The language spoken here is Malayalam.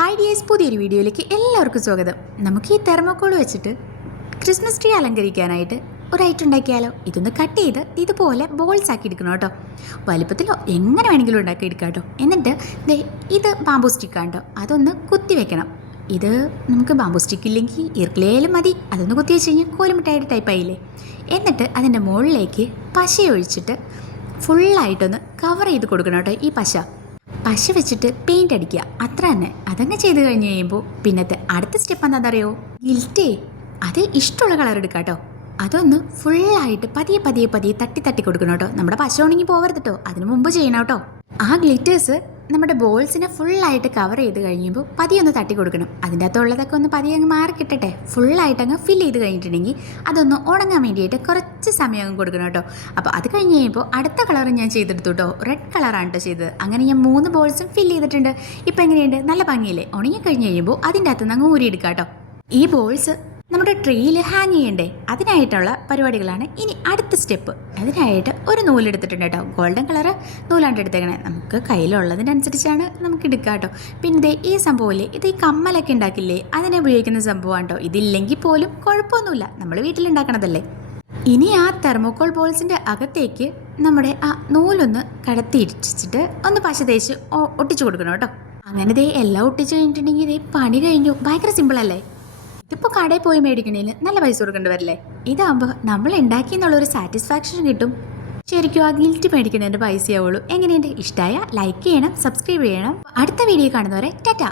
ഗേസ് പുതിയൊരു വീഡിയോയിലേക്ക് എല്ലാവർക്കും സ്വാഗതം. നമുക്ക് ഈ തെർമോക്കോൾ വെച്ചിട്ട് ക്രിസ്മസ് ട്രീ അലങ്കരിക്കാനായിട്ട് ഒരു ഐറ്റം ഉണ്ടാക്കിയാലോ? ഇതൊന്ന് കട്ട് ചെയ്ത് ഇതുപോലെ ബോൾസ് ആക്കി എടുക്കണം കേട്ടോ. വലുപ്പത്തിലോ എങ്ങനെ വേണമെങ്കിലും ഉണ്ടാക്കി എടുക്കാം കേട്ടോ. എന്നിട്ട് ഇത് ബാമ്പു സ്റ്റിക്കാണ് കേട്ടോ. അതൊന്ന് കുത്തി വെക്കണം. ഇത് നമുക്ക് ബാമ്പു സ്റ്റിക്ക് ഇല്ലെങ്കിൽ ഇർക്കിലേലും മതി. അതൊന്ന് കുത്തി വെച്ച് കഴിഞ്ഞാൽ കോലുമിട്ടായിട്ട് ടൈപ്പ് ആയില്ലേ? എന്നിട്ട് അതിന്റെ മുകളിലേക്ക് പശ ഒഴിച്ചിട്ട് ഫുള്ളായിട്ടൊന്ന് കവർ ചെയ്ത് കൊടുക്കണം കേട്ടോ ഈ പശ. പശ വെച്ചിട്ട് പെയിന്റ് അടിക്കുക. അത്ര തന്നെ. അതങ്ങ് ചെയ്ത് കഴിഞ്ഞ് കഴിയുമ്പോൾ പിന്നത്തെ അടുത്ത സ്റ്റെപ്പ് എന്താണെന്നറിയോ ഗിൽറ്റേ അത് ഇഷ്ടമുള്ള കളർ എടുക്കാം കേട്ടോ അതൊന്ന് ഫുള്ളായിട്ട് പതിയെ പതിയെ പതിയെ തട്ടി തട്ടി കൊടുക്കണം കേട്ടോ. നമ്മുടെ പശ ഉണങ്ങി പോകരുത് കേട്ടോ. അതിനു മുമ്പ് ചെയ്യണം കേട്ടോ. ആ ഗ്ലിറ്റേഴ്സ് നമ്മുടെ ബോൾസിനെ ഫുള്ളായിട്ട് കവർ ചെയ്ത് കഴിയുമ്പോൾ പതിയെ ഒന്ന് തട്ടി കൊടുക്കണം. അതിന്റെ അകത്തുള്ളതൊക്കെ ഒന്ന് പതിയെ അങ്ങ് മാറി കിട്ടട്ടെ. ഫുള്ളായിട്ട് അങ്ങ് ഫിൽ ചെയ്ത് കഴിഞ്ഞിട്ടുണ്ടെങ്കിൽ അതൊന്ന് ഉണങ്ങാൻ വേണ്ടിയിട്ട് കുറച്ച് സമയം അങ്ങ് കൊടുക്കണം കേട്ടോ. അപ്പോൾ അത് കഴിഞ്ഞ് കഴിയുമ്പോൾ അടുത്ത കളർ ഞാൻ ചെയ്തെടുത്തു കേട്ടോ. റെഡ് കളറാണ് കേട്ടോ ചെയ്തത്. അങ്ങനെ ഞാൻ മൂന്ന് ബോൾസും ഫിൽ ചെയ്തിട്ടുണ്ട്. ഇപ്പോൾ എങ്ങനെയുണ്ട്? നല്ല ഭംഗിയില്ലേ? ഉണങ്ങി കഴിഞ്ഞ് കഴിയുമ്പോൾ അതിന്റെ അകത്തുനിന്ന് അങ്ങ് ഊരിയെടുക്കാം കേട്ടോ. ഈ ബോൾസ് നമ്മുടെ ട്രീയിൽ ഹാങ് ചെയ്യണ്ടേ? അതിനായിട്ടുള്ള പരിപാടികളാണ് ഇനി അടുത്ത സ്റ്റെപ്പ് അതിനായിട്ട് ഒരു നൂലെടുത്തിട്ടുണ്ട് കേട്ടോ. ഗോൾഡൻ കളറ് നൂലാണ്ട് എടുത്തേക്കണേ. നമുക്ക് കയ്യിലുള്ളതിനനുസരിച്ചാണ് നമുക്ക് എടുക്കുക കേട്ടോ. പിന്നെ ഈ സംഭവമില്ലേ ഇത് ഈ കമ്മലൊക്കെ ഉണ്ടാക്കില്ലേ? അതിനെ ഉപയോഗിക്കുന്ന സംഭവമാണ് കേട്ടോ. ഇതില്ലെങ്കിൽ പോലും കുഴപ്പമൊന്നുമില്ല. നമ്മൾ വീട്ടിലുണ്ടാക്കണതല്ലേ. ഇനി ആ തെർമോക്കോൾ ബോൾസിന്റെ അകത്തേക്ക് നമ്മുടെ ആ നൂലൊന്ന് കടത്തിയിടിച്ചിട്ട് ഒന്ന് പശ തേച്ച് ഒട്ടിച്ചു കൊടുക്കണം കേട്ടോ. അങ്ങനെ ദേ എല്ലാം ഒട്ടിച്ചു കഴിഞ്ഞിട്ടുണ്ടെങ്കിൽ ദേ പണി കഴിഞ്ഞു. ഭയങ്കര സിമ്പിളല്ലേ ഇതിപ്പോൾ കടയിൽ പോയി മേടിക്കണേൽ നല്ല പൈസ കൊടുക്കേണ്ടി വരില്ലേ? ഇതാകുമ്പോൾ നമ്മൾ ഉണ്ടാക്കി എന്നുള്ളൊരു സാറ്റിസ്ഫാക്ഷൻ കിട്ടും. ശരിക്കും ആ ഗിൽറ്റ് മേടിക്കുന്നതിന്റെ പൈസയാവുള്ളൂ. എങ്ങനെയുണ്ട്? ഇഷ്ടമായ ലൈക്ക് ചെയ്യണം സബ്സ്ക്രൈബ് ചെയ്യണം. അടുത്ത വീഡിയോ കാണുന്നവരെ ടാറ്റ.